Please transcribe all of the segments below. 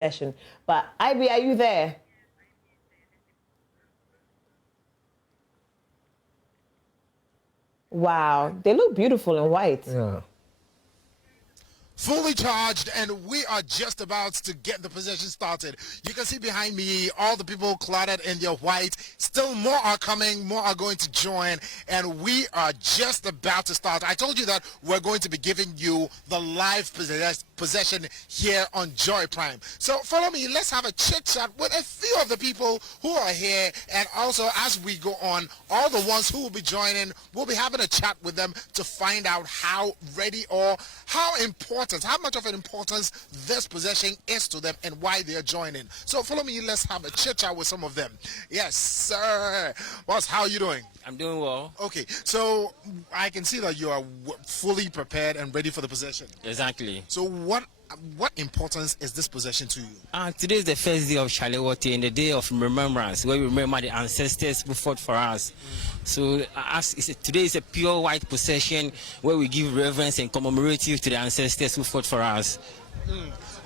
session. But Ivy, are you there? Wow, they look beautiful in white. Yeah. Fully charged, and we are just about to get the procession started. You can see behind me all the people cluttered in their white. Still more are coming, more are going to join, and we are just about to start. I told you that we're going to be giving you the live possession here on Joy Prime. So follow me, let's have a chit chat with a few of the people who are here, and also as we go on, all the ones who will be joining, we'll be having a chat with them to find out how ready or how important, how much of an importance this possession is to them and why they are joining. So follow me, let's have a chit chat with some of them. Yes, sir. Boss, how are you doing? I'm doing well. Okay, so I can see that you are fully prepared and ready for the possession. Exactly. So what importance is this possession to you? Today is the first day of Chale Wote and the day of remembrance, where we remember the ancestors who fought for us. So today is a pure white possession where we give reverence and commemorative to the ancestors who fought for us.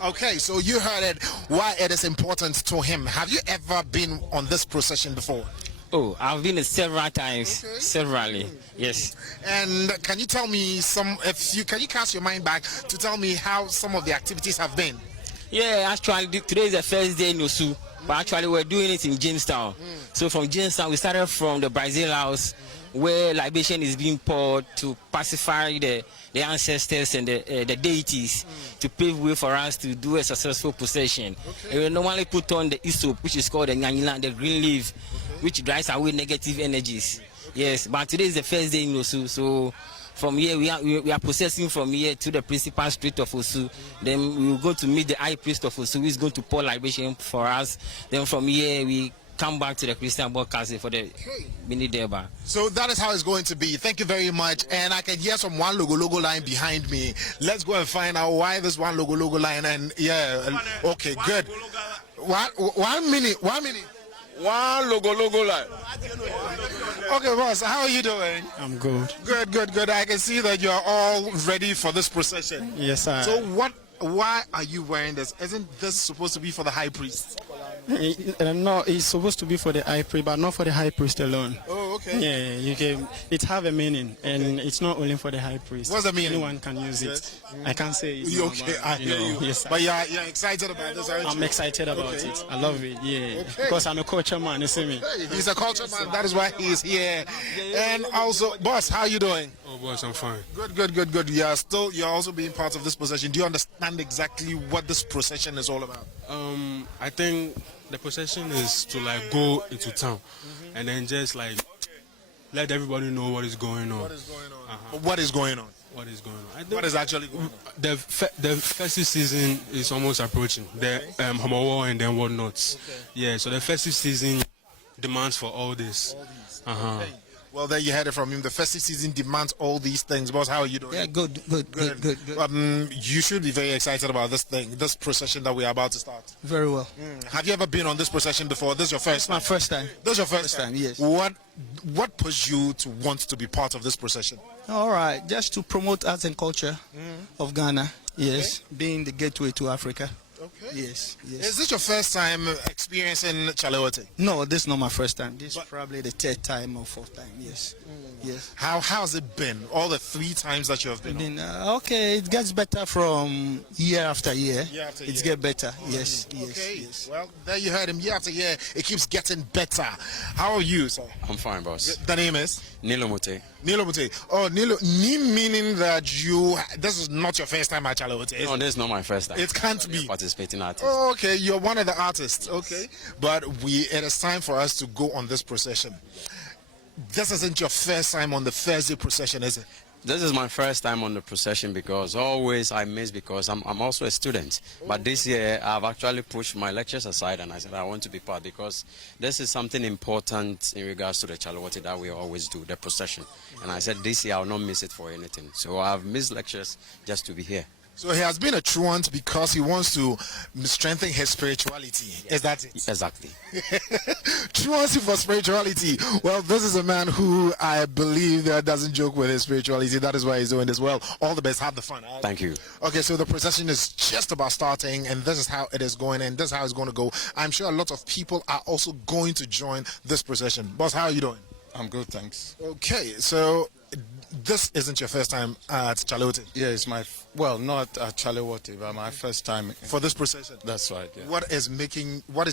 Okay, so you heard it, why it is important to him. Have you ever been on this procession before? Oh, I've been several times, severally, yes. And can you tell me can you cast your mind back to tell me how some of the activities have been? Yeah, actually, today is the first day in Osu, but actually we're doing it in Jamestown. So from Jamestown, we started from the Brazil house, where libation is being poured to pacify the ancestors and the deities, to pave way for us to do a successful procession. And we normally put on the isop, which is called the nyanyila, the green leaf, which drives away negative energies. Yes, but today is the first day in Osu, so from here we are processing from here to the principal street of Osu. Then we will go to meet the high priest of Osu, who is going to pour libation for us. Then from here we come back to the Christian broadcasting for the mini derby. So that is how it's going to be. Thank you very much. And I can hear some one logo line behind me. Let's go and find out why this one logo line. And yeah, okay, good. 1 minute. One logo line. Okay, boss, how are you doing? I'm good. Good. I can see that you're all ready for this procession. Yes, sir. So why are you wearing this? Isn't this supposed to be for the high priest? No, it's supposed to be for the high priest, but not for the high priest alone. Oh, okay. Yeah, it have a meaning, and it's not only for the high priest. What's the meaning? Anyone can use it. I can't say it's You not, okay? but, I hear you. Yes, sir. But you're excited about this, aren't you? I'm excited about it. I love it. Yeah, because I'm a culture man. You see me? Hey, he's a culture man. That is why he's here. And also, boss, how are you doing? Oh, boss, I'm fine. Good. You're also being part of this procession. Do you understand exactly what this procession is all about? I think the procession is to like go into town and then just like let everybody know what is going on. What is going on? What is going on? What is going on? I think What is actually going on? the festive season is almost approaching. The Hamawa and then whatnots. Okay. Yeah, so the festive season demands for all this. Okay. Well, there you heard it from him. The festive season demands all these things. Boss, how are you doing? Yeah, good. You should be very excited about this procession that we are about to start. Very well. Have you ever been on this procession before? This is your first time? My first time. This is your first time? Yes. What pushed you to want to be part of this procession? All right, just to promote arts and culture of Ghana. Yes, being the gateway to Africa. Okay. Yes. Is this your first time experiencing Chale Wote? No, this is not my first time. This is probably the third time or fourth time. Yes. Yes. How's it been? All the 3 times that you have been on? Okay, it gets better from year after year. Year after It year. gets better. Yes. Okay. Yes. Well, there you heard him. Year after year, it keeps getting better. How are you, sir? I'm fine, boss. The name is? Nilo Mote. Nilo Wote. Oh, Nilo, meaning that this is not your first time at Chale Wote. No, this is not my first time. It can't be. Participating artist. Oh, okay, you're one of the artists. Okay, but it is time for us to go on this procession. This isn't your first time on the Thursday procession, is it? This is my first time on the procession because always I miss because I'm also a student. But this year I've actually pushed my lectures aside and I said I want to be part because this is something important in regards to the Chale Wote that we always do, the procession. And I said this year I'll not miss it for anything. So I've missed lectures just to be here. So he has been a truant because he wants to strengthen his spirituality. Is that it? Exactly. Truancy for spirituality. Well, this is a man who I believe that doesn't joke with his spirituality. That is why he's doing this. Well, all the best. Have the fun. Thank you. Okay, so the procession is just about starting, and this is how it is going, and this is how it's going to go. I'm sure a lot of people are also going to join this procession. Boss, how are you doing? I'm good, thanks. Okay, so this isn't your first time at Chale Wote? Yeah, it's not at Chale Wote, but my first time. For this procession? That's right, yeah. What is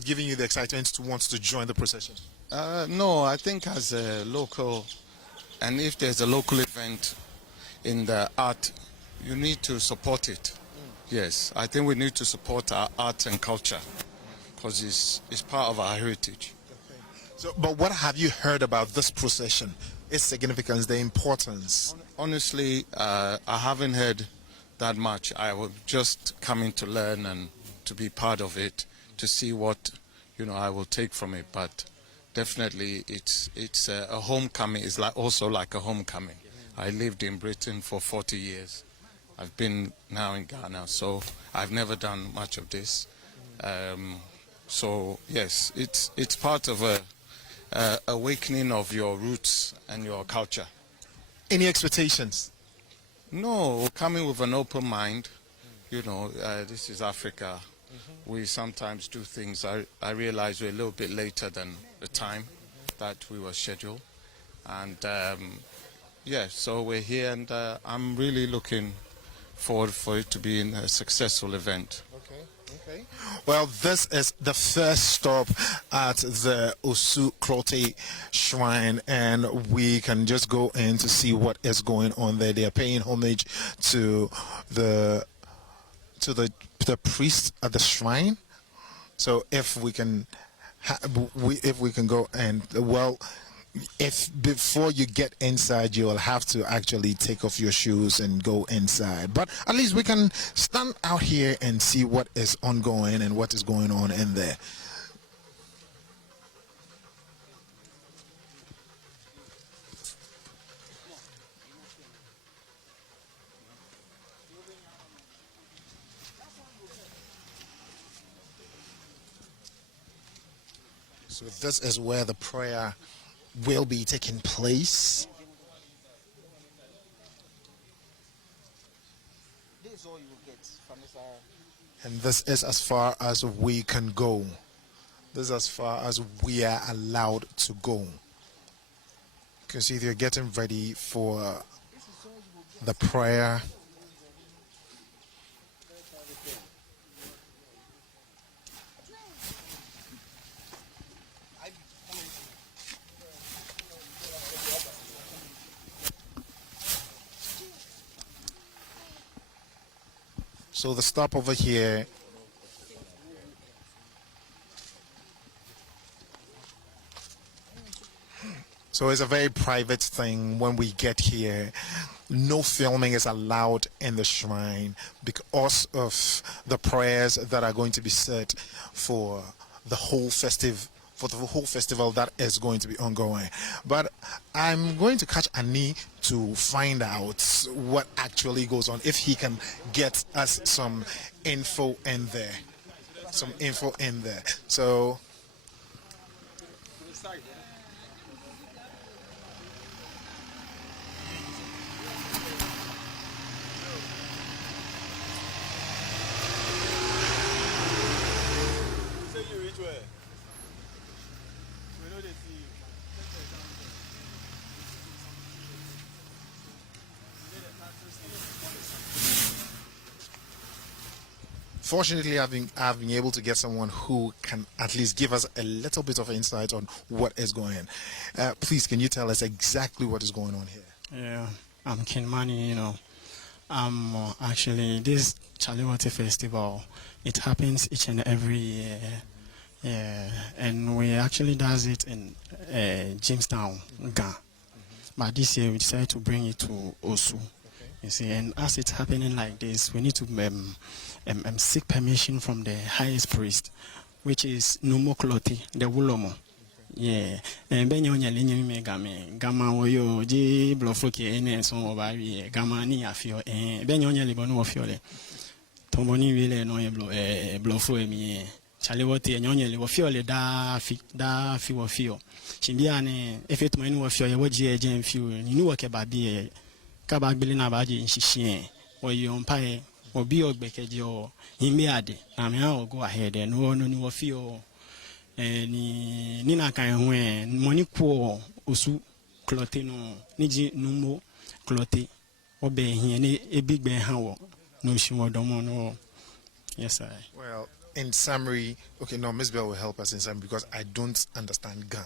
giving you the excitement to want to join the procession? No, I think as a local, and if there's a local event in the art, you need to support it. Yes, I think we need to support our art and culture because it's part of our heritage. So, but what have you heard about this procession? Its significance, the importance? Honestly, I haven't heard that much. I was just coming to learn and to be part of it, to see what I will take from it. But definitely, it's a homecoming. It's also like a homecoming. I lived in Britain for 40 years. I've been now in Ghana, so I've never done much of this. So yes, it's part of a awakening of your roots and your culture. Any expectations? No, coming with an open mind. This is Africa. We sometimes do things. I realize we're a little bit later than the time that we were scheduled. And so we're here, and I'm really looking forward for it to be a successful event. Okay. Well, this is the first stop at the Osu Klote Shrine, and we can just go in to see what is going on there. They are paying homage to the priest at the shrine. So if we can go and if before you get inside, you will have to actually take off your shoes and go inside. But at least we can stand out here and see what is ongoing and what is going on in there. So this is where the prayer will be taking place. And this is as far as we can go. This is as far as we are allowed to go. You can see they're getting ready for the prayer. So the stop over here so it's a very private thing. When we get here, no filming is allowed in the shrine because of the prayers that are going to be said for the whole festival that is going to be ongoing. But I'm going to catch Ani to find out what actually goes on, if he can get us some info in there. So fortunately, I've been able to get someone who can at least give us a little bit of insight on what is going on. Please, can you tell us exactly what is going on here? Yeah, I'm Kinmani, actually, this Chale Wote festival, it happens each and every year. Yeah, and we actually does it in Jamestown, Ghana. But this year we decided to bring it to Osu. You see, and as it's happening like this, we need to seek permission from the highest priest, which is Numo Kloti, the Wulomo. yeah. And ben yon yelling me game, gamma wo yo, J. Blofroki, and so over gamma ni a fio, and ben yon yelling no fiole. Tomoni really no blofo me. Chale Wote and Yonya were fiole da fio. Chimbiane, if it may know of your waji agent few, you know what about be Kabak Billina Baji in Shishien, or you umpire, or be or Bekejo, in Miade. I mean, I'll go ahead and no fio. And Nina can when Monico, Usu, Clotino, Niji Numo, Clote, obey here a big bear how no she will domo. Yes, I. Well, in summary, okay, no, Miss Bell will help us in summary because I don't understand Ga.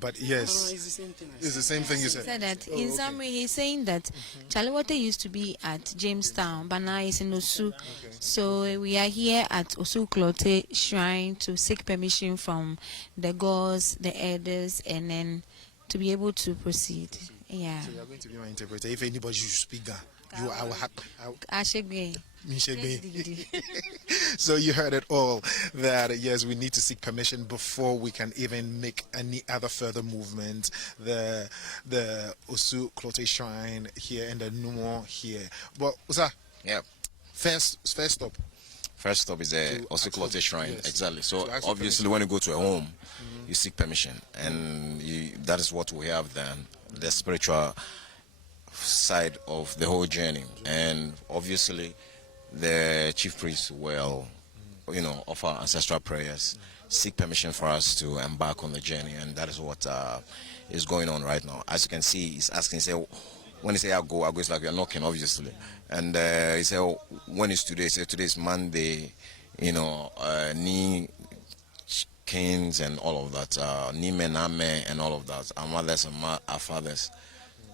But yes, it's the same thing. It's the same thing you said. He said that in summary, he's saying that Chale Wote used to be at Jamestown, but now he's in Osu. So we are here at Osu Clote Shrine to seek permission from the gods, the elders, and then to be able to proceed. Yeah. So you're going to be my interpreter. If anybody should speak Ga, you are happy. So you heard it all, that yes, we need to seek permission before we can even make any other further movement. The Osu Clote Shrine here and the Numo here. But Usa, yeah, first stop. First stop is a Osu Clote Shrine. Yes. Exactly. So actually obviously when you go to a home, you seek permission, and that is what we have then, the spiritual side of the whole journey. And obviously the chief priest will, offer ancestral prayers, seek permission for us to embark on the journey, and that is what is going on right now. As you can see, he's asking, when he say I'll go, it's like you're knocking, obviously. And he said, when is today? He said, today is Monday, ni kings and all of that, ni mename and all of that, our mothers and our fathers.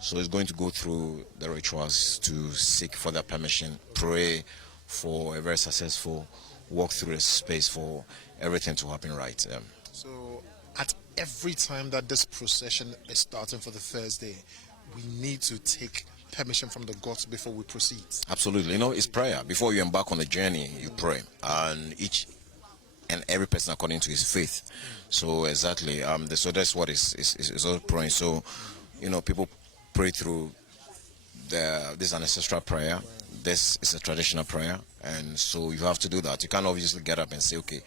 So he's going to go through the rituals to seek for that permission, pray for a very successful walk through the space for everything to happen right. So at every time that this procession is starting for the Thursday, we need to take permission from the gods before we proceed. Absolutely. It's prayer. Before you embark on the journey, you pray. And each and every person according to his faith. So exactly. So that's what is all praying. So, people pray through this ancestral prayer. This is a traditional prayer, and so you have to do that. You can't obviously get up and say, okay,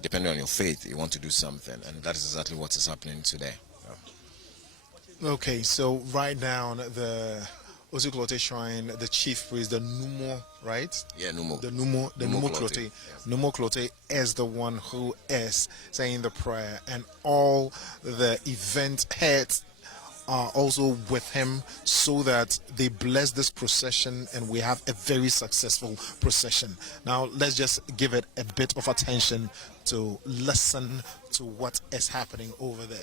depending on your faith, you want to do something, and that is exactly what is happening today. Okay, so right now the Osu Clote Shrine, the chief priest, the Numo, right? Yeah, Numo. The Numo Clote. Yeah. Numo Clote is the one who is saying the prayer, and all the event heads are also with him so that they bless this procession and we have a very successful procession. Now let's just give it a bit of attention to listen to what is happening over there.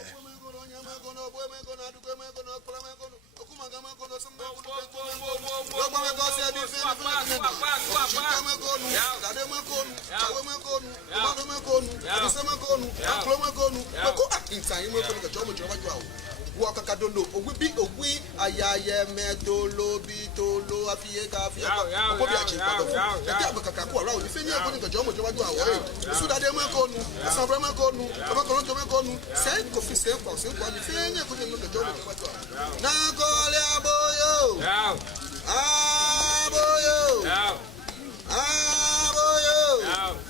Wakakadondo ogbi ayaye medolo bitolo afieka okobi achi kwado ati abakaka ku ara oni fenya ko ni kan jomo jowaju awo su dade mo ko nu asabra mo ko nu abakoro to mo ko nu se ko fi se ko ni fenya ko ni kan jomo jowaju na ko le aboyo aboyo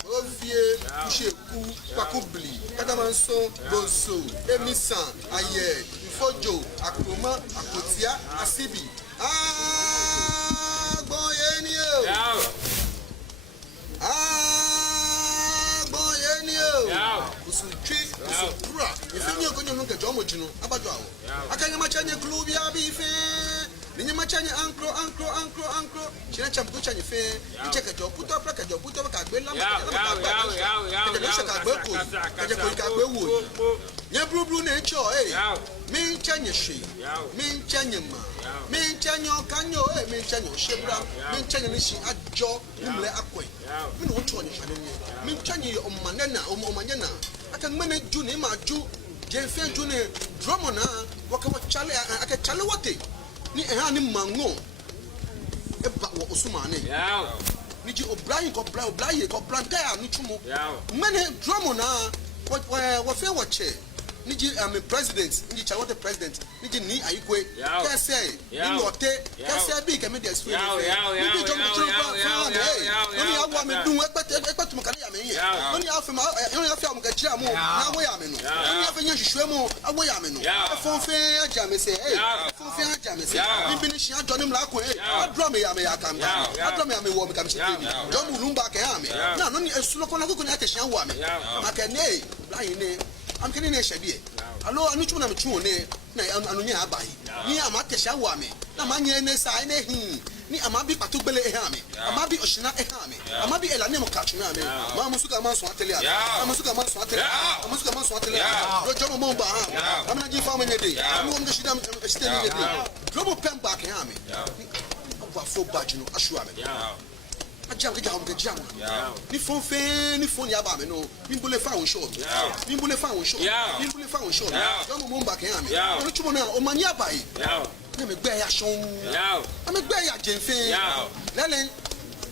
Ovie, Kusheku, Pakubli, Kadamanson, Bonso, Emisan, Aye, Fojo, Akroma, Akotia, Asibi. Boyenio. Boyenio. Usutri, Usupra. If you go to the Jomojuno, Abadao. I can't imagine a Clubia beef. Ninya machanya ankro china champu chanya fe icheka jo puto apra ka jo puto ka gbe lamba ka gbe ko ka gbe wo nya brubru na echo mi chanya shi mi chanya ma mi chanya kanyo mi chanya shebra mi chanya ni shi ajo nimle akwe mi no cho ni fanenye mi chanya o manana aka mane ju ni ma ju je fe ju ne dromo na wakama chale aka Chale Wote ni ni mango e ba wo osumane ni ji obrayin ko branta ya ni chumo mane dromo na wo fe wo che niji president niji Chale Wote president niji ni ayikwe kese ni lote kese bi ke me dey explain niji jom de chiro fa ni awo me dun ekpetu mo kan ya me yin oni afema oni afia mo ka chira mo na wo ya me no oni afenya hwehwe mo awo ya me no fonfe aja me say fonfe aja me say ni bi ni hia joni mla ko adro me ya me ya kam adro me ya me wo me kam se bi jom lumba ke ya me na no ni esulo ko na ko ni akehia wo me maka ne blind ne am kini ne hwede alo anu chuma na mechu ne na anu nya abai ni ama kesha wo ame na manye ne sai ne hin ni ama bi patugbele e ha me ama bi oshina e ha me ama bi elane mo kachu ame ma musuka man so atele ama musuka man so atele ama musuka man so atele do jomo mo ba ha am na ji fa mo nyede anu mo shida shite ni nyede do mo pem back ha me wa fo badge no ashu ame ajam ke jam ke jam ni fon fe ni fon ya ba me no ni bole fa won short ni bole fa won short ni bole fa won short do mo ba ke ame oni chumo na o mani abai na me gbe ya shon na me gbe ya jenfe lele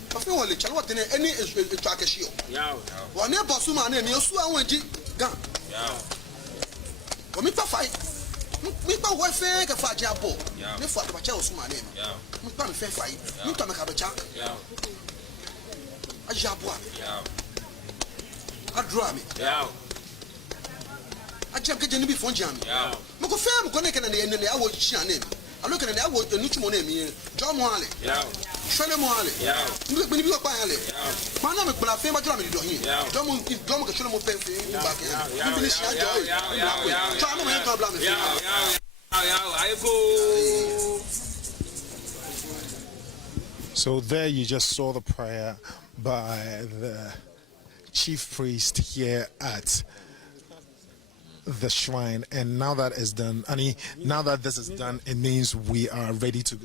pa fe won le Chale Wote ne eni etu akehio won ne bosu ma na emi osu awon ji gan o mi pa fai mi pa wo fe ke fa ja bo ni fo atoba cha osu ma na emi mi pa me fe fai mi to me ka be cha ajabua adrami ajab ke jeni bi fon jam mo ko fam ko ne kana ne awo chi ane alo kana ne awo enu chumo na mi jo mo ale shwele mo ale ni bi ko pa ale ma na me gbla fe ba jura me do yin jo mo ke shwele mo pen fe ni ba ke ni bi ni shi ajo jo mo me to bla me fe So there you just saw the prayer by the chief priest here at the shrine, and now that is done, Annie, now that this is done, it means we are ready to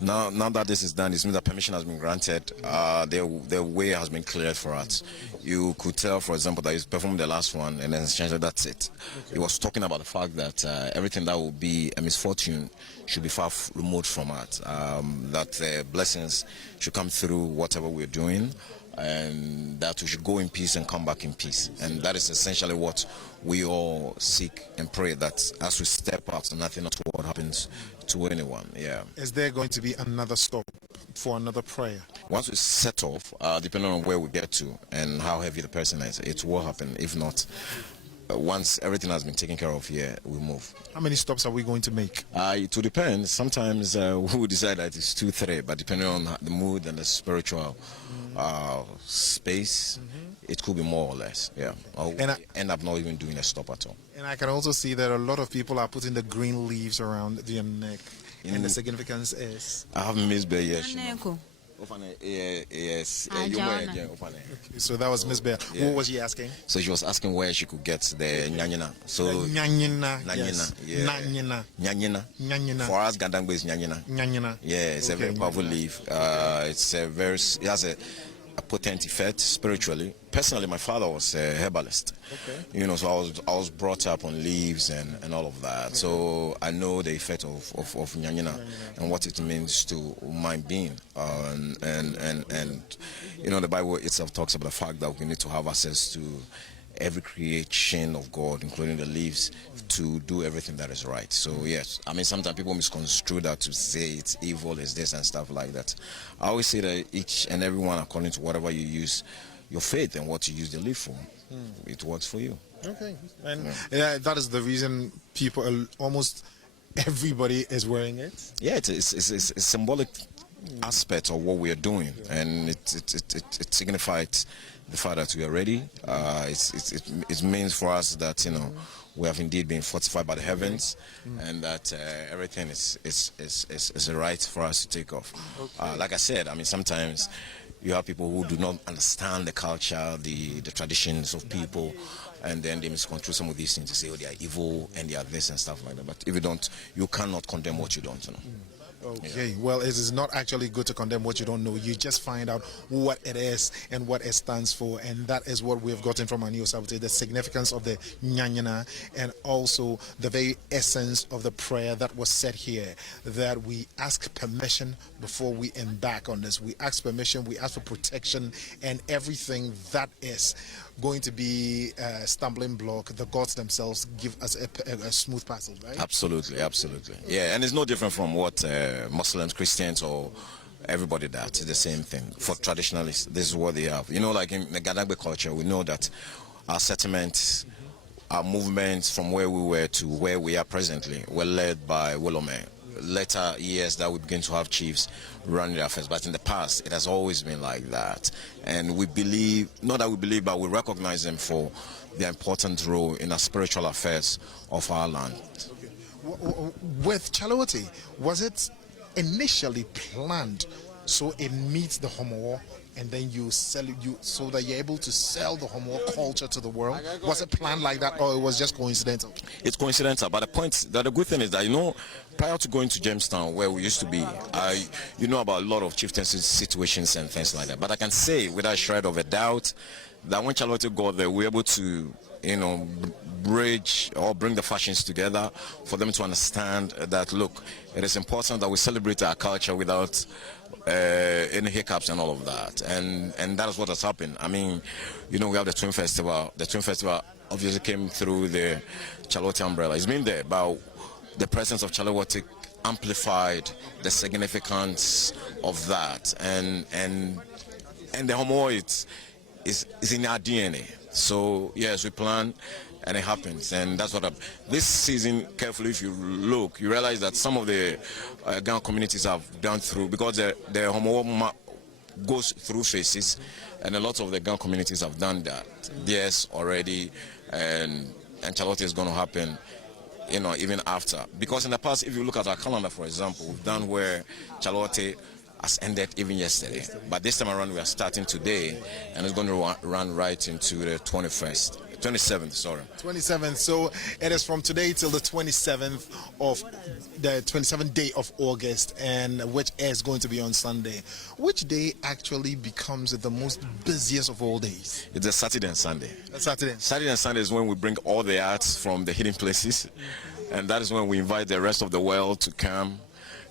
now that this is done, it means that permission has been granted. The way has been cleared for us. You could tell, for example, that he's performed the last one and then essentially that's it. He was talking about the fact that everything that will be a misfortune should be far removed from us, that blessings should come through whatever we're doing, and that we should go in peace and come back in peace. And that is essentially what we all seek and pray, that as we step out, nothing untoward happens to anyone. Yeah. Is there going to be another stop for another prayer? Once we set off, depending on where we get to and how heavy the person is, it will happen. If not, once everything has been taken care of here, we move. How many stops are we going to make? It will depend. Sometimes we will decide that it's 2, 3, but depending on the mood and the spiritual space, it could be more or less. Yeah, and I end up not even doing a stop at all. And I can also see that a lot of people are putting the green leaves around their neck, and the significance is. I haven't missed Bear yet. Yes. So that was Miss Bear. Yeah. What was she asking? So she was asking where she could get the nyanyina. So nyanyina. Nyanyina. Yes. Yeah. Nyanyina. For us, Gandangbe is nyanyina. Nyanyina. Yeah, it's a very powerful leaf. It has a potent effect spiritually. Personally, my father was a herbalist. Okay. You know, so I was brought up on leaves and all of that. Okay. So I know the effect of nyanyina and what it means to my being. And you know, the Bible itself talks about the fact that we need to have access to every creation of God, including the leaves, to do everything that is right. So yes, I mean, sometimes people misconstrue that to say it's evil, it's this and stuff like that. I always say that each and every one, according to whatever you use your faith and what you use the leaf for, it works for you. Okay, and that is the reason people, almost everybody is wearing it. Yeah, it's a symbolic aspect of what we are doing, and it signifies the fact that we are ready. It means for us that, you know, we have indeed been fortified by the heavens, and that everything is right for us to take off. Okay. Like I said, I mean, sometimes you have people who do not understand the culture, the traditions of people, and then they misconstrue some of these things to say, oh, they are evil and they are this and stuff like that. But if you don't, you cannot condemn what you don't know. Okay, well, it is not actually good to condemn what you don't know. You just find out what it is and what it stands for, and that is what we've gotten from our news update, the significance of the nyanyina, and also the very essence of the prayer that was said here, that we ask permission before we embark on this. We ask permission, we ask for protection, and everything that is going to be a stumbling block. The gods themselves give us a smooth passage, right? Absolutely, absolutely. Yeah, and it's no different from what Muslims, Christians, or everybody does. It's the same thing. For traditionalists, this is what they have. You know, like in the Gadagbe culture, we know that our settlements, our movements from where we were to where we are presently were led by Wolome. Later years that we begin to have chiefs running the affairs, but in the past it has always been like that. And we believe, not that we believe, but we recognize them for their important role in the spiritual affairs of our land. Okay. With Chale Wote, was it initially planned so it meets the Homo and then you sell it, so that you're able to sell the Homo culture to the world? Was it planned like that, or it was just coincidental? It's coincidental, but the good thing is that, you know, prior to going to Jamestown, where we used to be, you know about a lot of chieftaincy situations and things like that. But I can say without a shred of a doubt that when Chale Wote got there, we were able to, you know, bridge or bring the factions together for them to understand that, look, it is important that we celebrate our culture without any hiccups and all of that, and that is what has happened. I mean, you know, we have the Twin Festival. The Twin Festival obviously came through the Chale Wote umbrella. It's been there, but the presence of Chale Wote amplified the significance of that, and the Homo is in our DNA. So yes, we plan, and it happens, and that's what this season. Carefully, if you look, you realize that some of the Ghana communities have gone through, because the Homo goes through phases, and a lot of the Ghana communities have done that. Yes, already, and Chale Wote is going to happen, you know, even after. Because in the past, if you look at our calendar, for example, we've done where Chale Wote has ended even yesterday, but this time around we are starting today, and it's going to run right into the 27th, sorry. 27th. So it is from today till the 27th of the 27th day of August, and which is going to be on Sunday. Which day actually becomes the most busiest of all days? It's a Saturday and Sunday. Saturday. Saturday and Sunday is when we bring all the arts from the hidden places, and that is when we invite the rest of the world to come.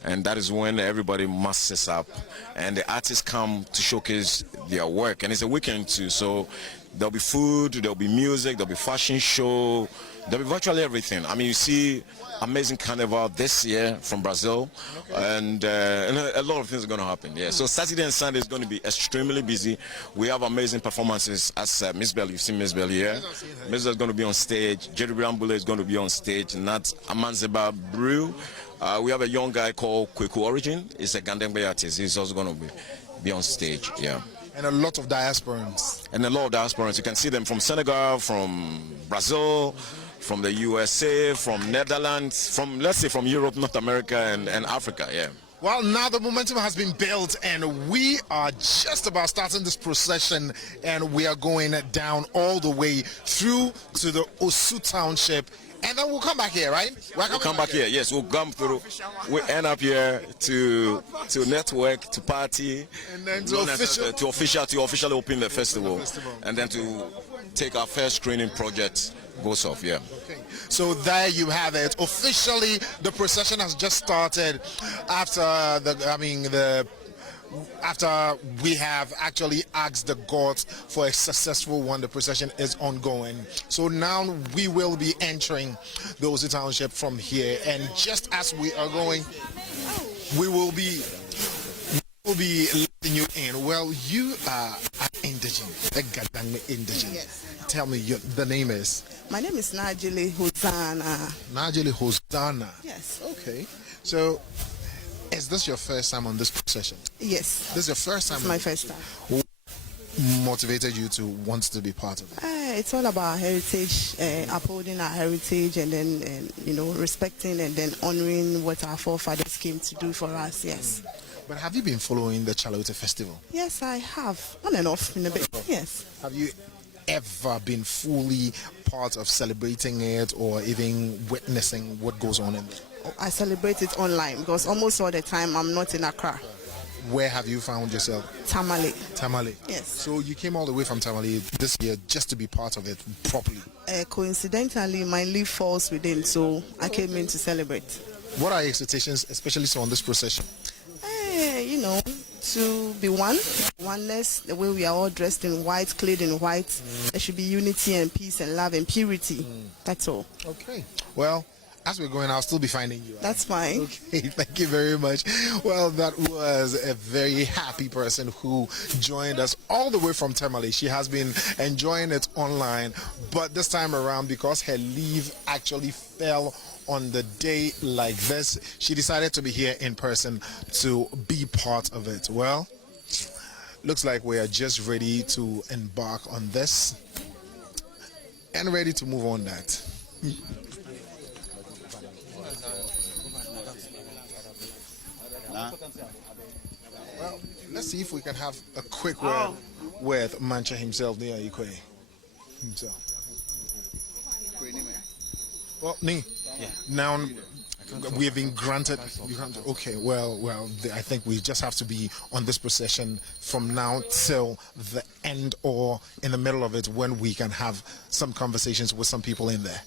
And that is when everybody masses up and the artists come to showcase their work. And it's a weekend too, so there'll be food, there'll be music, there'll be fashion show, there'll be virtually everything. I mean, you see amazing carnival this year from Brazil, and a lot of things are going to happen. Yeah. So Saturday and Sunday is going to be extremely busy. We have amazing performances as Miss Bell. You've seen Miss Bell here. Miss Bell is going to be on stage. Jerry Brambule is going to be on stage. Nat Amanzeba Brew. We have a young guy called Kweku Origin. He's a Gandengbe artist. He's also going to be on stage. Yeah. And a lot of diasporans. And a lot of diasporans. You can see them from Senegal, from Brazil, from the USA, from Netherlands, from, let's say, from Europe, North America, and Africa. Yeah. Well, now the momentum has been built, and we are just about starting this procession, and we are going down all the way through to the Osu Township. And then we'll come back here, right? We'll come back here. Yes, we'll come through. We end up here to network, to party, and then to officially open the festival, and then to take our first screening project goes off. Yeah. Okay. So there you have it. Officially, the procession has just started after after we have actually asked the gods for a successful one. The procession is ongoing. So now we will be entering the Osu Township from here, and just as we are going, we will be letting you in. Well, you are an indigene, a Gadangme indigene. Yes. Tell me, the name is? My name is Najili Hosanna. Najili Hosanna. Yes. Okay. So, is this your first time on this procession? Yes. This is your first time? It's my first time. What motivated you to want to be part of it? It's all about heritage, upholding our heritage, and then, respecting and then honoring what our forefathers came to do for us, yes. But have you been following the Chale Wote festival? Yes, I have. On and off in a bit, yes. Have you ever been fully part of celebrating it or even witnessing what goes on in there? I celebrate it online because almost all the time I'm not in Accra. Where have you found yourself? Tamale. Tamale. Yes. So you came all the way from Tamale this year just to be part of it properly? Coincidentally, my leave falls within, so I came in to celebrate. What are your expectations, especially so on this procession? To to be one, oneness, the way we are all dressed in white, clad in white. There should be unity and peace and love and purity. That's all. Okay. Well, as we're going, I'll still be finding you. That's fine. Okay, thank you very much. Well, that was a very happy person who joined us all the way from Tamale. She has been enjoying it online, but this time around, because her leave actually fell on the day like this, she decided to be here in person to be part of it. Well, looks like we are just ready to embark on this and ready to move on that. Well, let's see if we can have a quick word with Mancha himself, Nia Ikwe himself. Well, Ni, now we have been granted. Okay, well, I think we just have to be on this procession from now till the end or in the middle of it, when we can have some conversations with some people in there.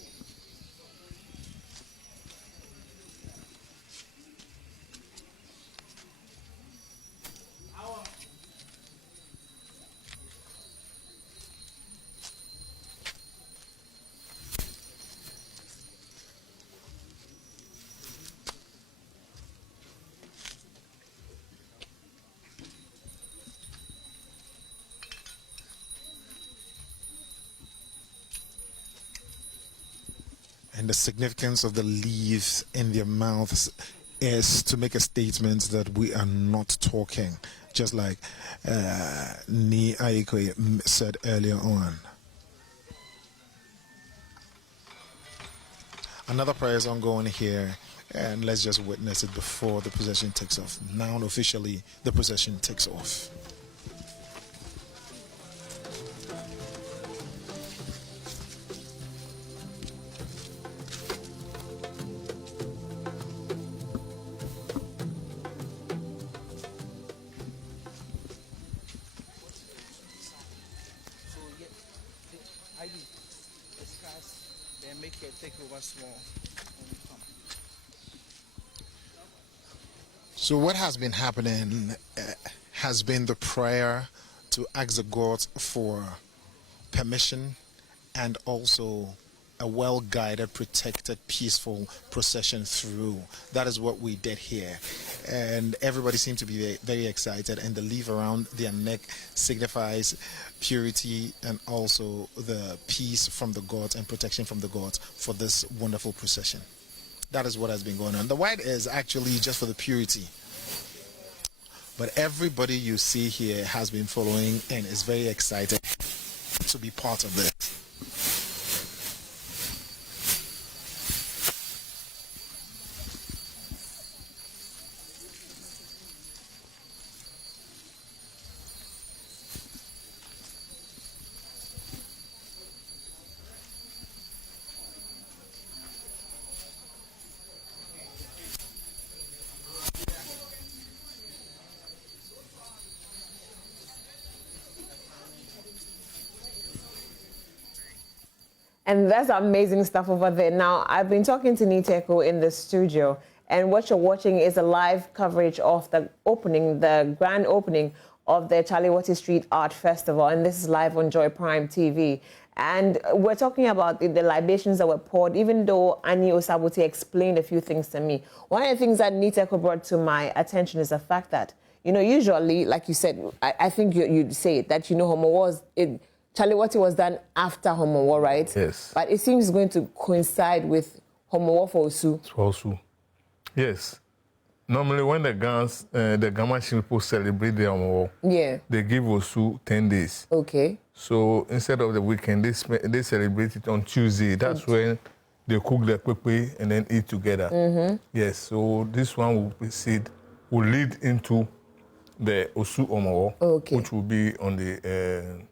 And the significance of the leaves in their mouths is to make a statement that we are not talking, just like Ni Aikwe said earlier on. Another prayer is ongoing here, and let's just witness it before the procession takes off. Now officially the procession takes off. So what has been happening has been the prayer to ask the gods for permission and also a well-guided, protected, peaceful procession through. That is what we did here. And everybody seemed to be very excited, and the leaf around their neck signifies purity and also the peace from the gods and protection from the gods for this wonderful procession. That is what has been going on. The white is actually just for the purity. But everybody you see here has been following and is very excited to be part of this. And that's amazing stuff over there. Now, I've been talking to Niteko in the studio, and what you're watching is a live coverage of the opening, the grand opening of the Chale Wote Street Art Festival, and this is live on Joy Prime TV. And we're talking about the libations that were poured, even though Annie Osabote explained a few things to me. One of the things that Niteko brought to my attention is the fact that, you know, usually, like you said, I think you'd say that, you know, Homo was... Chale Wote was done after Homo War, right? Yes. But it seems going to coincide with Homo War for Osu. For Osu. Yes. Normally, when the Gamashi people celebrate the Homo War, they give Osu 10 days. Okay. So instead of the weekend, they celebrate it on Tuesday. That's when they cook the pepe and then eat together. Mm-hmm. Yes. So this one will lead into the Osu Homo War, which will be on the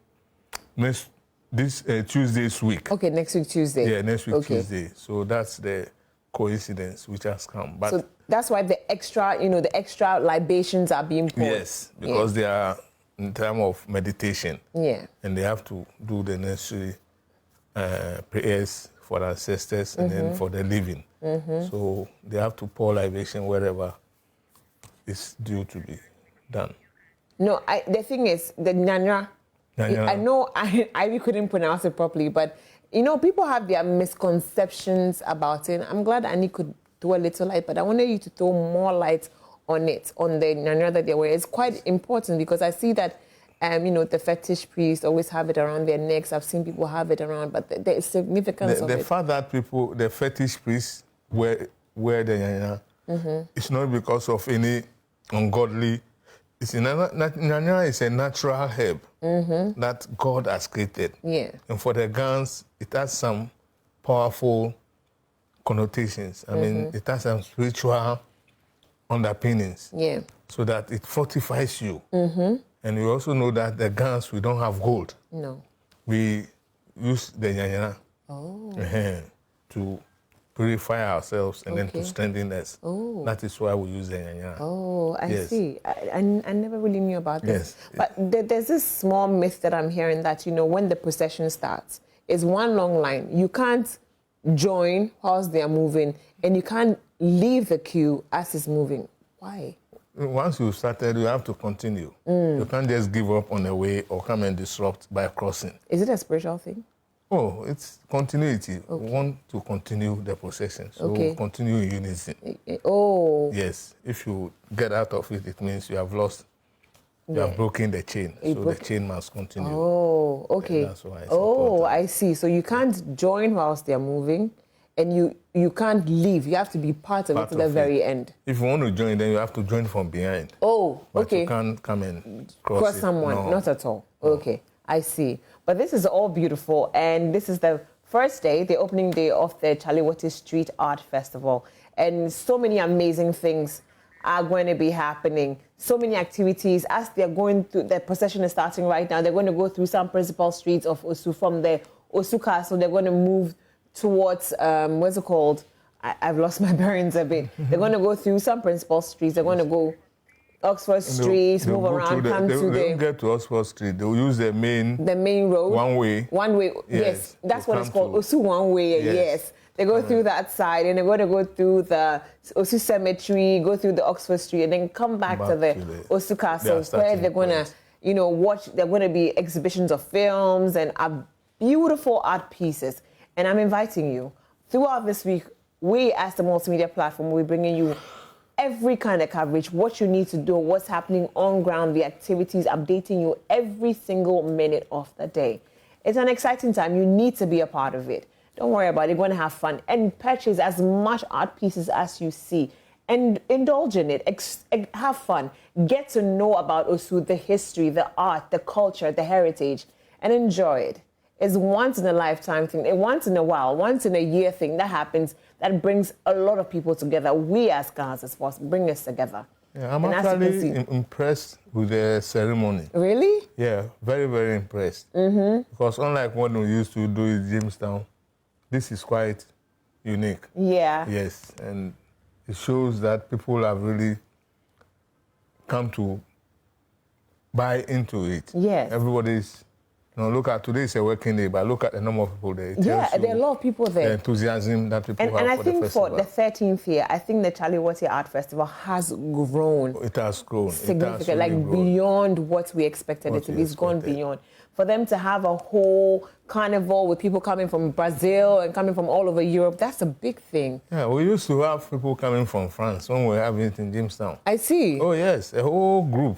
this Tuesday's week. Okay, next week Tuesday. Yeah, next week Tuesday. So that's the coincidence which has come. But so that's why the extra, you know, the extra libations are being poured. Yes, because they are in time of meditation. Yeah. And they have to do the necessary prayers for the ancestors and then for the living. So they have to pour libation wherever it's due to be done. No, the thing is, the Nyanya. I know I couldn't pronounce it properly, but you know, people have their misconceptions about it. I'm glad Annie could throw a little light, but I wanted you to throw more light on it, on the Nyanya that they wear. It's quite important because I see that, you know, the fetish priests always have it around their necks. I've seen people have it around, but there is significance of it. The fact that people, the fetish priests wear the Nyanya, it's not because of any ungodly. Nyanya is a natural herb that God has created. Yeah. And for the guns, it has some powerful connotations. I mean, it has some spiritual underpinnings. Yeah. So that it fortifies you. And you also know that the guns, we don't have gold. No. We use the Nyanya to purify ourselves and then to strengthen us. Oh. That is why we use the Nyanya. Oh, I Yes. see. I never really knew about this. Yes. But there's this small myth that I'm hearing that, you know, when the procession starts, it's one long line. You can't join whilst they are moving, and you can't leave the queue as it's moving. Why? Once you started, you have to continue. You can't just give up on the way or come and disrupt by crossing. Is it a spiritual thing? Oh, it's continuity. We want to continue the procession. So we'll continue in unison. Oh. Yes. If you get out of it, it means you have lost. You have broken the chain. So the chain must continue. Oh, okay. That's why it's important. I see. So you can't join whilst they're moving, and you can't leave. You have to be part of it to the very end. If you want to join, then you have to join from behind. Oh, But okay. you can't come and cross it. Someone, No. not at all. Okay, I see. But this is all beautiful, and this is the first day, the opening day of the Chale Wote Street Art Festival, and so many amazing things are going to be happening. So many activities as they're going through. The procession is starting right now. They're going to go through some principal streets of Osu. From the Osu Castle, they're going to move towards what's it called? I've lost my bearings a bit. They're going to go through some principal streets. They're going to go Oxford Street, move around, come to the... They don't get to Oxford Street. They'll use the main road. One way. One way, yes. That's what it's called. Osu One Way, yes. They go through that side, and they're going to go through the Osu Cemetery, go through the Oxford Street, and then come back to the Osu Castle, where they're going to, you know, watch. There are going to be exhibitions of films and beautiful art pieces. And I'm inviting you. Throughout this week, we, as the multimedia platform, we're bringing you every kind of coverage, what you need to do, what's happening on ground, the activities, updating you every single minute of the day. It's an exciting time. You need to be a part of it. Don't worry about it. You're going to have fun and purchase as much art pieces as you see and indulge in it. Have fun. Get to know about Osu, the history, the art, the culture, the heritage, and enjoy it. It's once in a lifetime thing, a once in a while, once in a year thing that happens that brings a lot of people together. We as Ghana's as force bring us together. Yeah, I'm actually impressed with the ceremony. Really? Yeah, very, very impressed. Because unlike what we used to do in Jamestown, this is quite unique. Yeah. Yes, and it shows that people have really come to buy into it. Yes. Everybody's... No, look at today is a working day, but look at the number of people there. Yeah, there are a lot of people there. The enthusiasm that people have and I for think the festival. for the 13th year, I think the Chale Wote Art Festival has grown. It has grown. Significant, It has really grown. beyond what we expected it to be. It's gone beyond. For them to have a whole carnival with people coming from Brazil and coming from all over Europe, that's a big thing. Yeah, we used to have people coming from France when we were having it in Jamestown. I see. Oh, yes. A whole group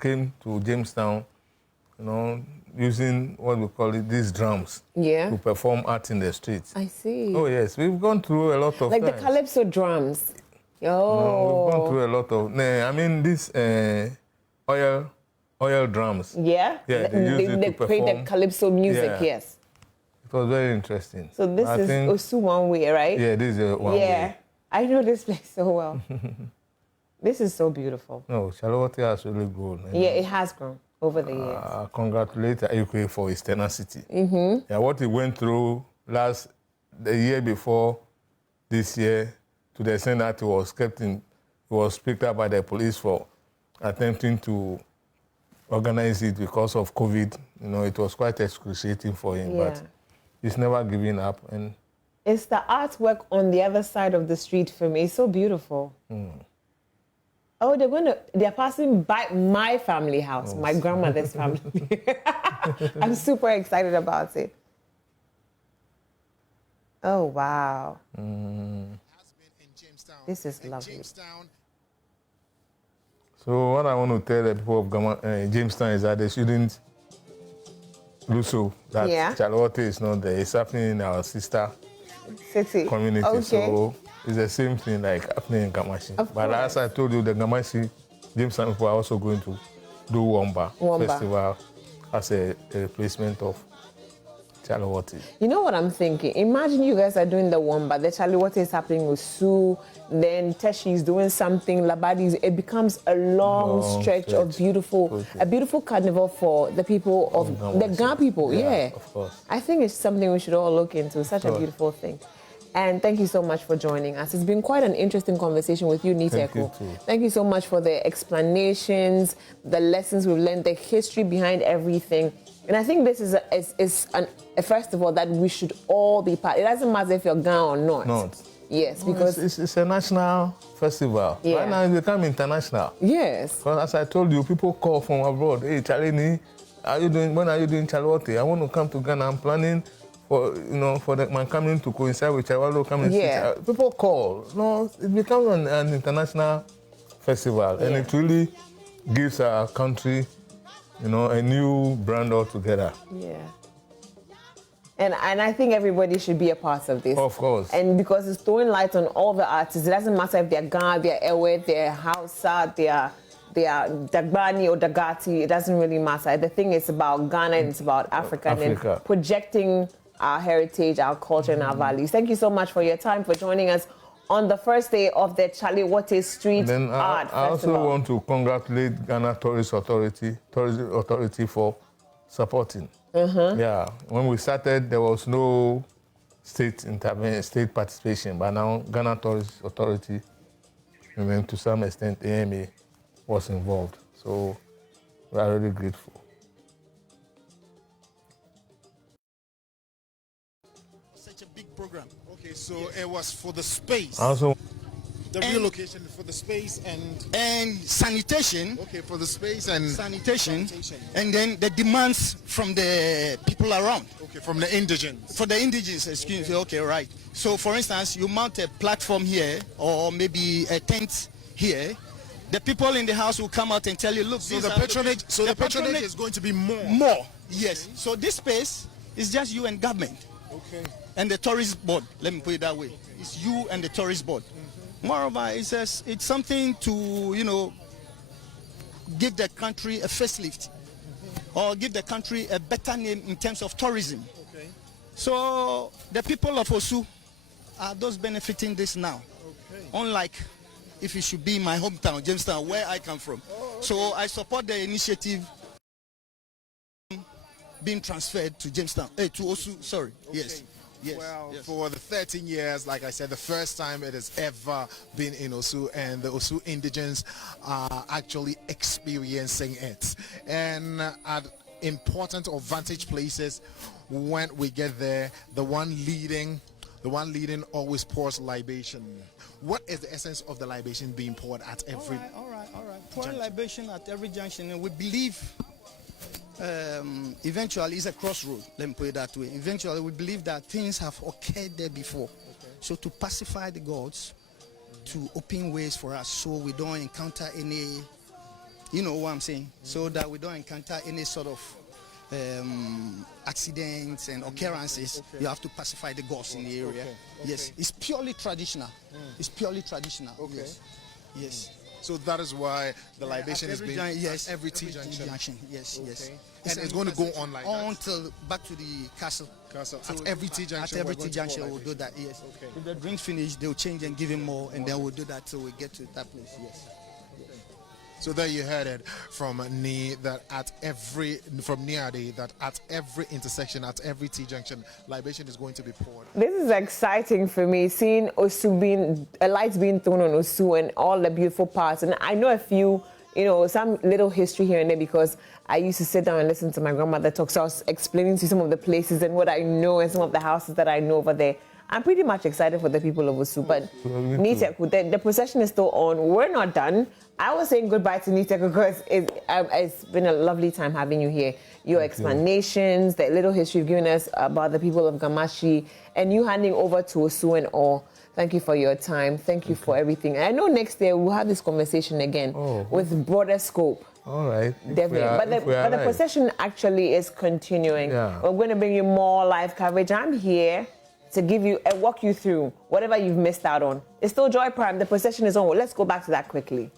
came to Jamestown, you know, using what we call it, these drums. Yeah. To perform art in the streets. I see. Oh, yes. We've gone through a lot of like times. the calypso drums. Oh. No, we've gone through a lot of... I mean, these oil drums. Yeah? Yeah, they create the calypso music, yes. It was very interesting. So this is Osu One Way, right? Yeah, this is One Way. Yeah, I know this place so well. This is so beautiful. No, Chale Wote has really grown. Yeah, it has grown over the years. Congratulate Ikwe for his tenacity. Yeah, what he went through the year before this year, to the extent that he was picked up by the police for attempting to organize it because of COVID. You know, it was quite excruciating for him, but he's never giving up. And it's the artwork on the other side of the street for me. It's so beautiful. Oh, they're passing by my family house, my grandmother's family. I'm super excited about it. Oh, wow. This is lovely. So what I want to tell the people of Jamestown is that they shouldn't lose so that Chale Wote is not there. It's happening in our sister city community. Okay. So it's the same thing like happening in Gamashi. But as I told you, the Gamashi Jamestown people are also going to do Wamba Festival as a replacement of Chale Wote. You know what I'm thinking? Imagine you guys are doing the Wamba, the Chale Wote is happening with Sue, then Teshi is doing something, Labadi, it becomes a long stretch of a beautiful carnival for the people of the Ga people. Yeah, of course. I think it's something we should all look into. Such a beautiful thing. And thank you so much for joining us. It's been quite an interesting conversation with you, Niteko. Thank you so much for the explanations, the lessons we've learned, the history behind everything. And I think this is a festival that we should all be part. It doesn't matter if you're Ga or not. Yes, because it's a national festival. Right now it's become international. Yes. Because as I told you, people call from abroad. Hey, Chalini, when are you doing Chale Wote? I want to come to Ghana. I'm planning for my coming to coincide with Chale Wote coming. People call. No, it becomes an international festival, and it really gives our country, a new brand altogether. Yeah. And I think everybody should be a part of this. Of course. And because it's throwing light on all the artists, it doesn't matter if they're Ga, they're Ewe, they're Hausa, they're Dagbani or Dagati, it doesn't really matter. The thing is about Ghana and it's about Africa. And projecting our heritage, our culture, and our values. Thank you so much for your time, for joining us on the first day of the Chale Wote Street Art Festival. I also want to congratulate Ghana Tourism Authority for supporting. Yeah, when we started, there was no state participation, but now Ghana Tourism Authority, and then to some extent AMA was involved. So we are really grateful. Such a big program. Okay, so it was for the space. Also, the relocation for the space and sanitation. Okay, for the space and sanitation. And then the demands from the people around. Okay, from the indigents. For the indigents, excuse me. Okay, right. So, for instance, you mount a platform here, or maybe a tent here. The people in the house will come out and tell you, look. So the patronage. So the patronage is going to be more. More, yes. So this space is just you and government. Okay. And the tourist board. Let me put it that way. It's you and the tourist board. Moreover, it's something to, give the country a facelift or give the country a better name in terms of tourism. Okay. So the people of Osu are those benefiting this now. Okay. Unlike if it should be my hometown, Jamestown, where I come from. Oh, okay. So I support the initiative being transferred to Jamestown, to Osu, sorry. Okay. Yes. Yes, well, for the 13 years, like I said, the first time it has ever been in Osu, and the Osu indigents are actually experiencing it. And at important or vantage places, when we get there, the one leading always pours libation. What is the essence of the libation being poured at every? All right. Pouring libation at every junction, and we believe. Eventually it's a crossroad, let me put it that way. Eventually we believe that things have occurred there before. Okay. So to pacify the gods, to open ways for us so we don't encounter any, you know what I'm saying, so that we don't encounter any sort of accidents and occurrences. You have to pacify the gods in the area. Yes, it's purely traditional. It's purely traditional. Okay. Yes. So that is why the libation is being at every T junction. Yes. And it's going to go on like that? Until back to the castle. At every T junction? At every T junction we'll do that, yes. Okay. If the drinks finish, they'll change and give him more, and then we'll do that till we get to that place, yes. So there you heard it from Ni, that at every intersection, at every T junction, libation is going to be poured. This is exciting for me, seeing Osu lights being thrown on Osu and all the beautiful parts. And I know a few, some little history here and there, because I used to sit down and listen to my grandmother talk. So I was explaining to some of the places and what I know and some of the houses that I know over there. I'm pretty much excited for the people of Osu, but Niteku, the procession is still on. We're not done. I was saying goodbye to Niteku because it's been a lovely time having you here. Your explanations, the little history you've given us about the people of Gamashi, and you handing over to Osu and all. Thank you for your time. Thank you for everything. And I know next year we'll have this conversation again with broader scope. All right. Definitely. But the procession actually is continuing. Yeah. We're going to bring you more live coverage. I'm here to give you and walk you through whatever you've missed out on. It's still Joy Prime. The procession is on. Let's go back to that quickly.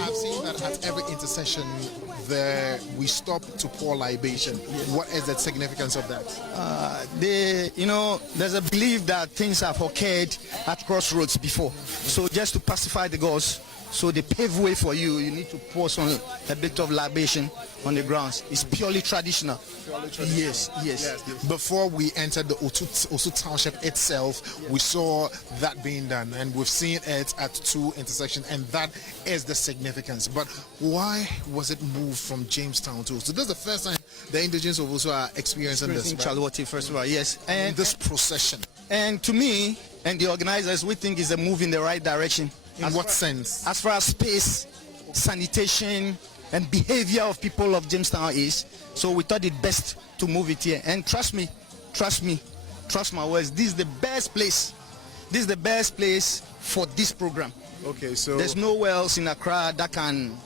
I've seen that at every intercession there we stop to pour libation. What is the significance of that? There's a belief that things have occurred at crossroads before. So just to pacify the gods, So they pave way for you. You need to pour some a bit of libation on the grounds. It's purely traditional. Yes. Before we entered the Osu Township itself, we saw that being done, and we've seen it at 2 intersections, and that is the significance. But why was it moved from Jamestown to Osu? So this is the first time the indigenous of Osu are experiencing this. Chale Wote, first of all, yes. And this procession. And to me and the organizers, we think it's a move in the right direction. In what sense? As far as space, sanitation, and behavior of people of Jamestown is. So we thought it best to move it here. And trust me, trust my words, this is the best place. This is the best place for this program. Okay, so there's nowhere else in Accra that can,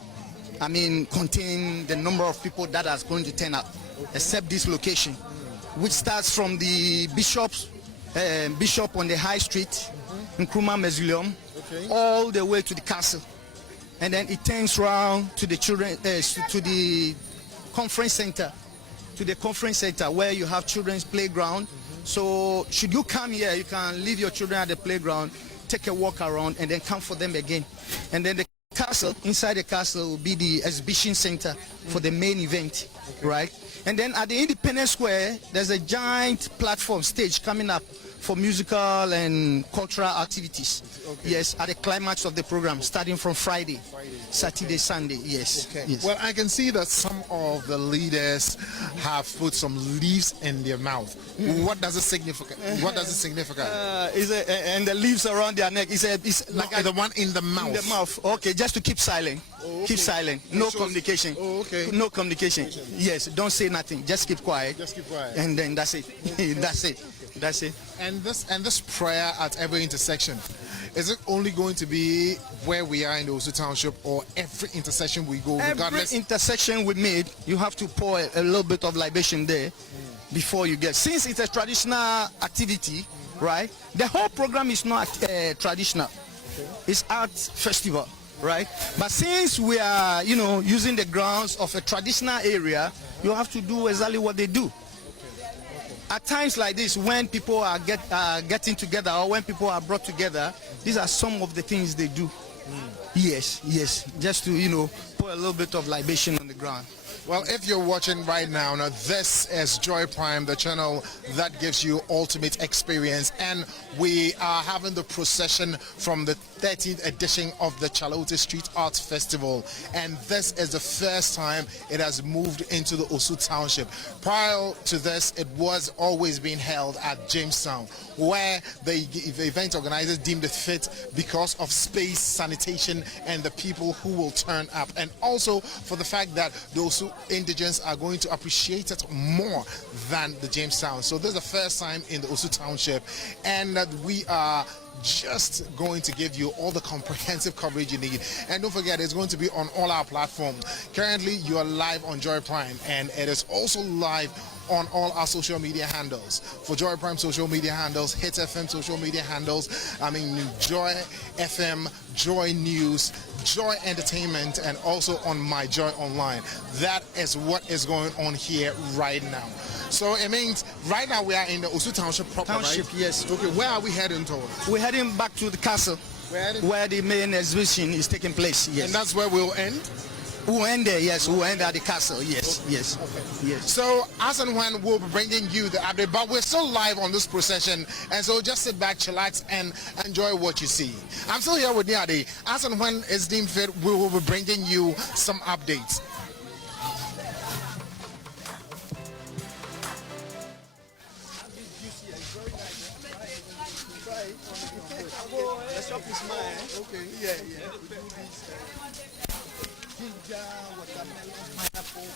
contain the number of people that are going to turn up, except this location, which starts from the bishop on the High Street, Nkrumah Mausoleum, all the way to the castle, and then it turns round to the children, to the conference center, where you have children's playground. So should you come here, you can leave your children at the playground, take a walk around, and then come for them again. And then the castle, inside the castle will be the exhibition center for the main event, right? And then at the Independence Square, there's a giant platform stage coming up for musical and cultural activities. Yes, at the climax of the program, starting from Friday, Saturday, Sunday. Yes. Yes. Well, I can see that some of the leaders have put some leaves in their mouth. What does it signify? What does it signify? And the leaves around their neck. It's like the one in the mouth. In the mouth. Okay, just to keep silent. Keep silent. No communication. No communication. Yes. Don't say nothing. Just keep quiet. And then that's it. That's it. And this prayer at every intersection, is it only going to be where we are in the Osu Township, or every intersection we go, regardless? Every intersection we made, you have to pour a little bit of libation there before you get. Since it's a traditional activity, right? The whole program is not traditional. It's art festival, right? But since we are, using the grounds of a traditional area, you have to do exactly what they do. At times like this, when people are getting together, or when people are brought together, these are some of the things they do. Yes, just to, put a little bit of libation on the ground. Well, if you're watching right now, this is Joy Prime, the channel that gives you ultimate experience, and we are having the procession from the 13th edition of the Chale Wote Street Arts Festival, and this is the first time it has moved into the Osu Township. Prior to this, it was always being held at Jamestown, where the event organizers deemed it fit because of space, sanitation, and the people who will turn up, and also for the fact that the Osu indigents are going to appreciate it more than the Jamestown. So this is the first time in the Osu Township, and that we are just going to give you all the comprehensive coverage you need. And don't forget, it's going to be on all our platforms. Currently, you are live on Joy Prime, and it is also live on all our social media handles. For Joy Prime social media handles, Hit FM social media handles, Joy FM, Joy News, Joy Entertainment, and also on My Joy Online. That is what is going on here right now. So it means right now we are in the Osu Township proper, right? Yes. Okay, where are we heading towards? We're heading back to the castle, where the main exhibition is taking place. Yes. And that's where we'll end? We'll end there, yes. We'll end at the castle, yes. Okay. Yes. Yes. So as and when we'll be bringing you the update, but we're still live on this procession, and so just sit back, chillax, and enjoy what you see. I'm still here with Niade. As and when it's deemed fit, we will be bringing you some updates. The shop is mine. Okay. Yeah. Ginger, watermelon, pineapple.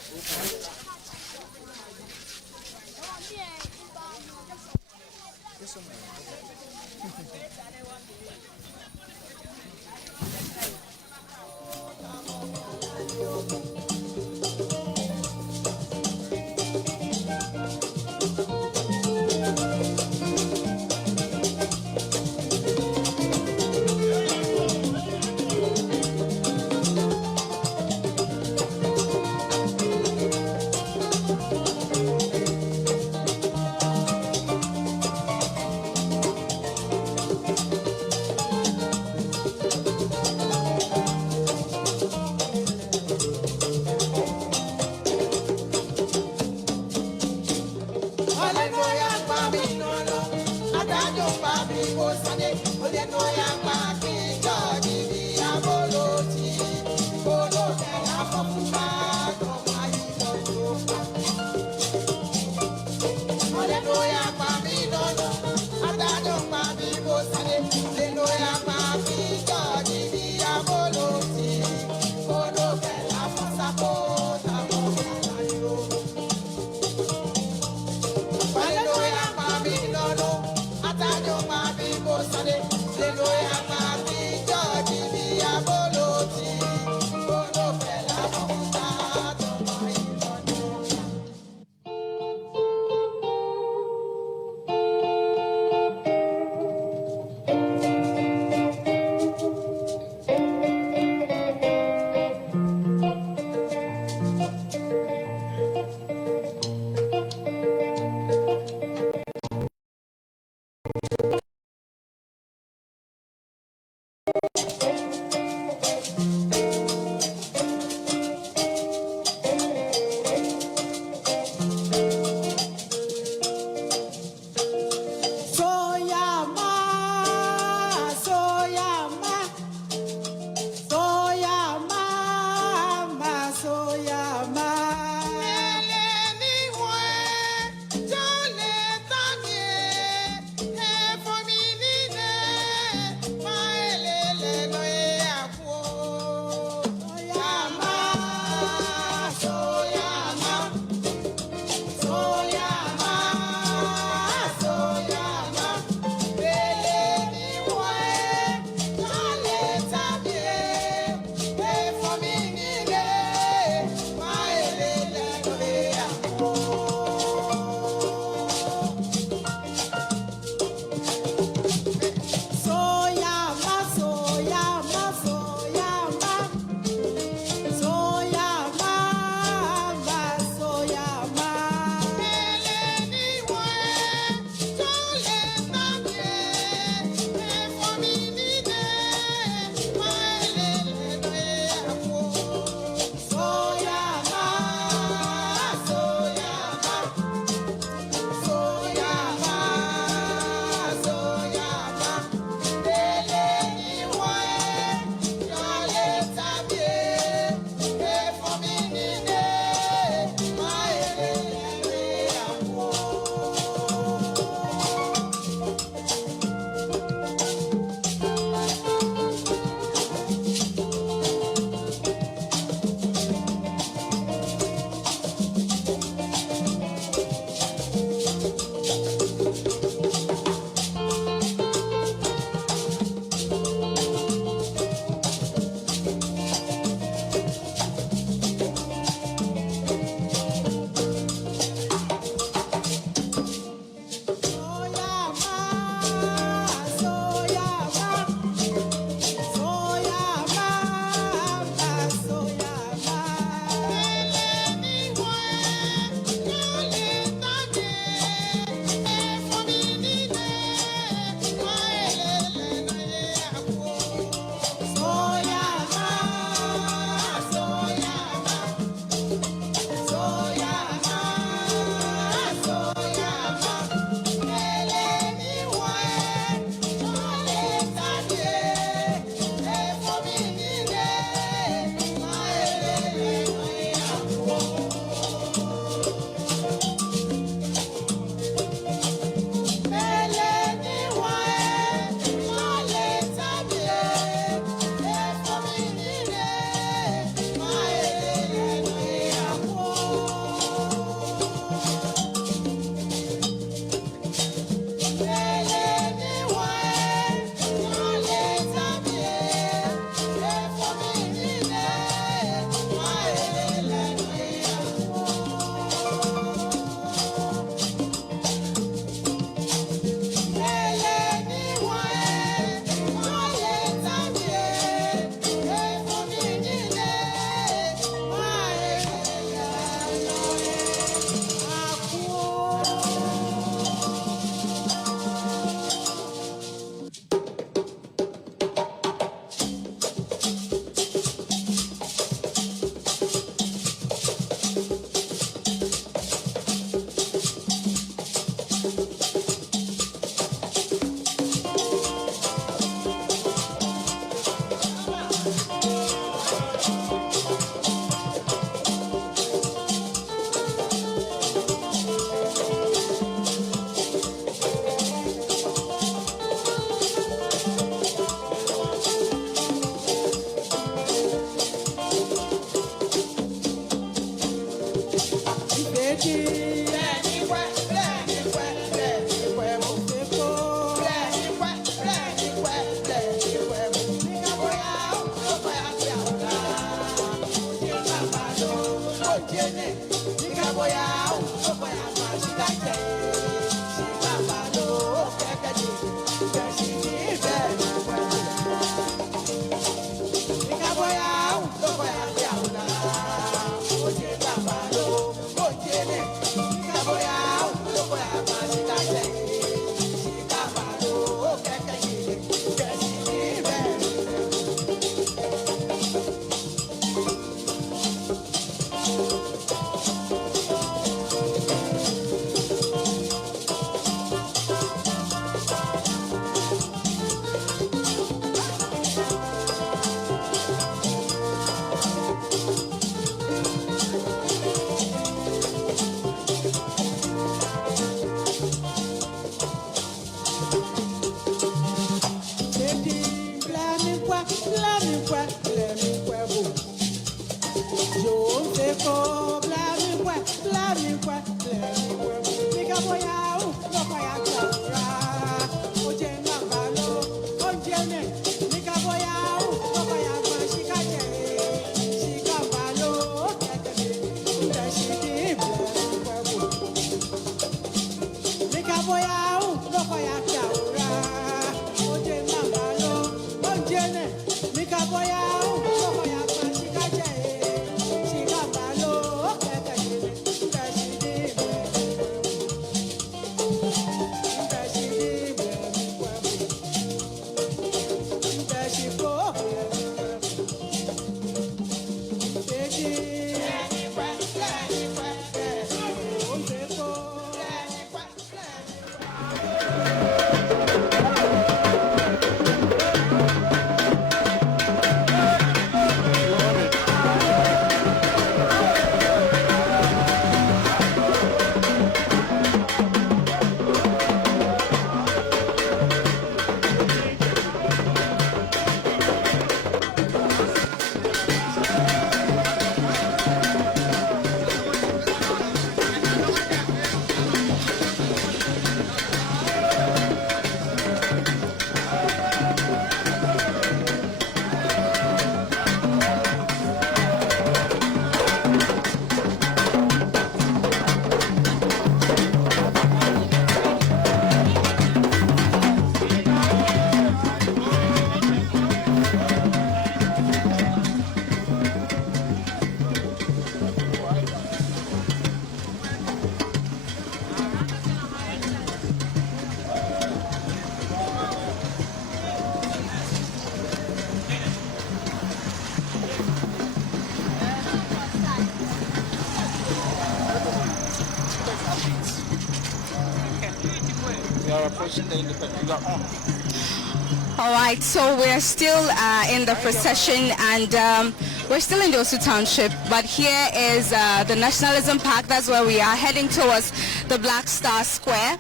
All right, so we're still in the procession, and we're still in the Osu Township, but here is the Nationalism Park. That's where we are heading towards the Black Star Square,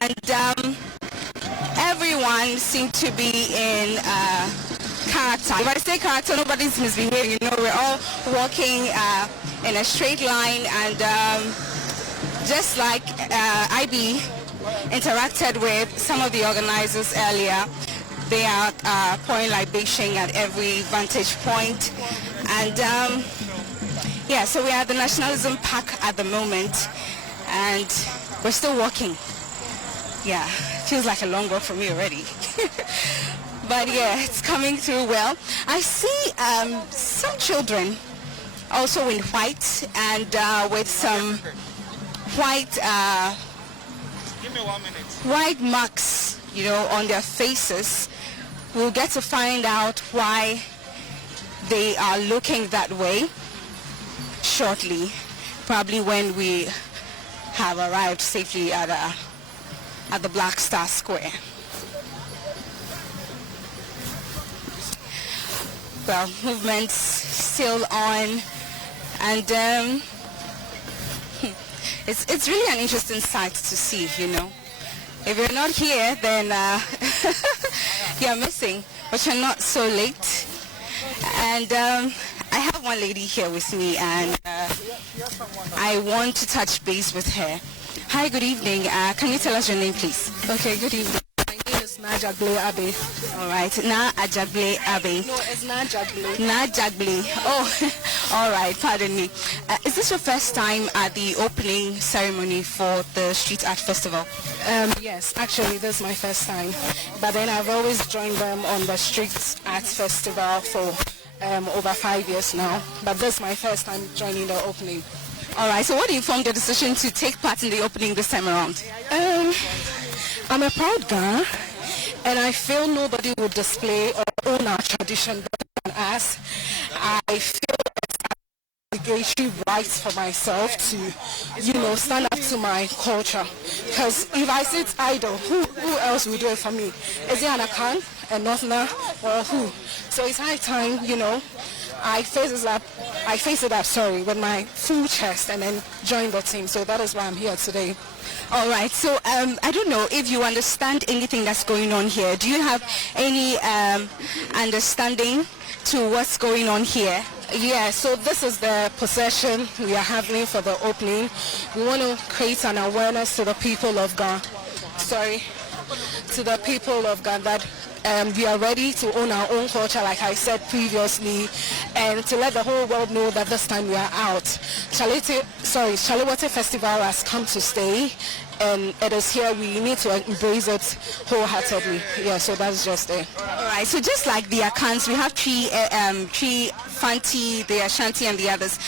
and everyone seemed to be in character. If I say character, nobody's misbehaving. You know, we're all walking in a straight line, and just like IB interacted with some of the organizers earlier, they are pouring libation at every vantage point. And yeah, so we are at the Nationalism Park at the moment, and we're still walking. Yeah, feels like a long walk for me already. But yeah, it's coming through well. I see some children also in white, and with some white white marks, you know, on their faces. We'll get to find out why they are looking that way shortly, probably when we have arrived safely at the Black Star Square. Well, movement's still on, and it's really an interesting sight to see, you know. If you're not here, then you're missing, but you're not so late. And I have one lady here with me, and I want to touch base with her. Hi, good evening. Can you tell us your name, please? Okay, good evening. My name is Najagle Abe. All right, Najagle Abe. No, it's Najagle. Najagle. Oh, all right, pardon me. Is this your first time at the opening ceremony for the Street Art Festival? Yes, actually, this is my first time. But then I've always joined them on the Street Art Festival for over 5 years now. But this is my first time joining the opening. All right, so what informed your decision to take part in the opening this time around? I'm a proud girl, and I feel nobody would display or own our tradition better than us. I feel it's an obligatory right for myself to, stand up to my culture. Because if I sit idle, who else will do it for me? Is it an Akan, a Northerner, or who? So it's high time, I face it up, with my full chest and then join the team. So that is why I'm here today. All right. So I don't know if you understand anything that's going on here. Do you have any understanding to what's going on here? Yeah, so this is the procession we are having for the opening. We want to create an awareness to the people of Ghana. To the people of Ghana that we are ready to own our own culture, like I said previously, and to let the whole world know that this time we are out. Chale Wote Festival has come to stay, and it is here. We need to embrace it wholeheartedly. Yeah, so that's just it. All right, so just like the Akans, we have Tree, Fanti, the Ashanti, and the others.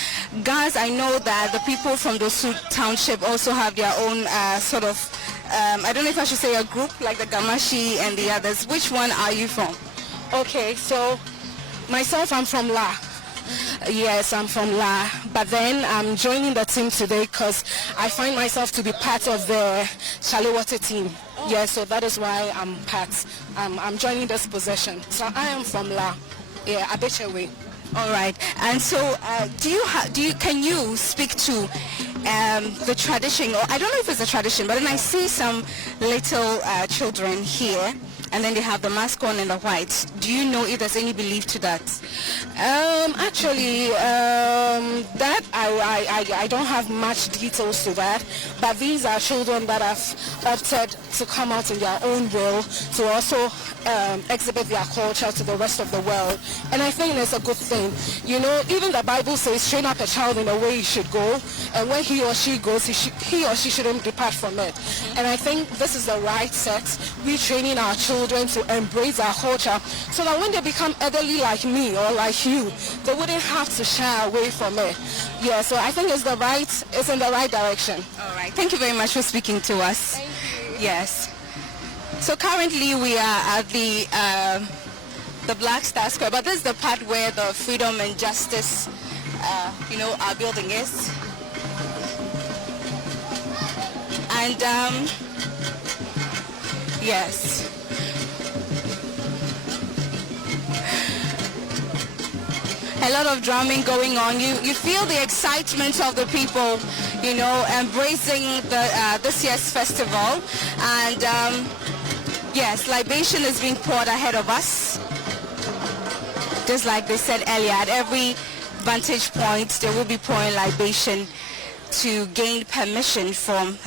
Guys, I know that the people from the Osu Township also have their own I don't know if I should say a group, like the Gamashi and the others. Which one are you from? Okay, so myself, I'm from La. Yes, I'm from La. But then I'm joining the team today because I find myself to be part of the Chale Wote team. Yeah, so that is why I'm joining this possession. So I am from La. Yeah, Abechewe. All right. And so, can you speak to the tradition, or I don't know if it's a tradition, but then I see some little children here, and then they have the mask on and the white. Do you know if there's any belief to that? Actually, that I don't have much details to that, but these are children that have opted to come out in their own will to also exhibit their culture to the rest of the world, and I think it's a good thing. Even the Bible says, train up a child in the way he should go, and when he or she goes, he or she shouldn't depart from it. And I think this is the right set. We're training our children to embrace our culture so that when they become elderly like me or like you, they wouldn't have to shy away from it. Yeah, so I think it's in the right direction. All right. Thank you very much for speaking to us. Yes. So currently we are at the Black Star Square, but this is the part where the Freedom and Justice, our building is. And yes. A lot of drumming going on. You feel the excitement of the people, embracing this year's festival. And yes, libation is being poured ahead of us. Just like they said earlier, at every vantage point, they will be pouring libation to gain permission from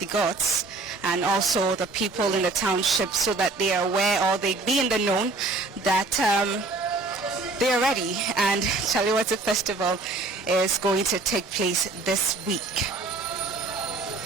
the gods and also the people in the township, so that they are aware, or they be in the known that they are ready, and Chale Wote Festival is going to take place this week.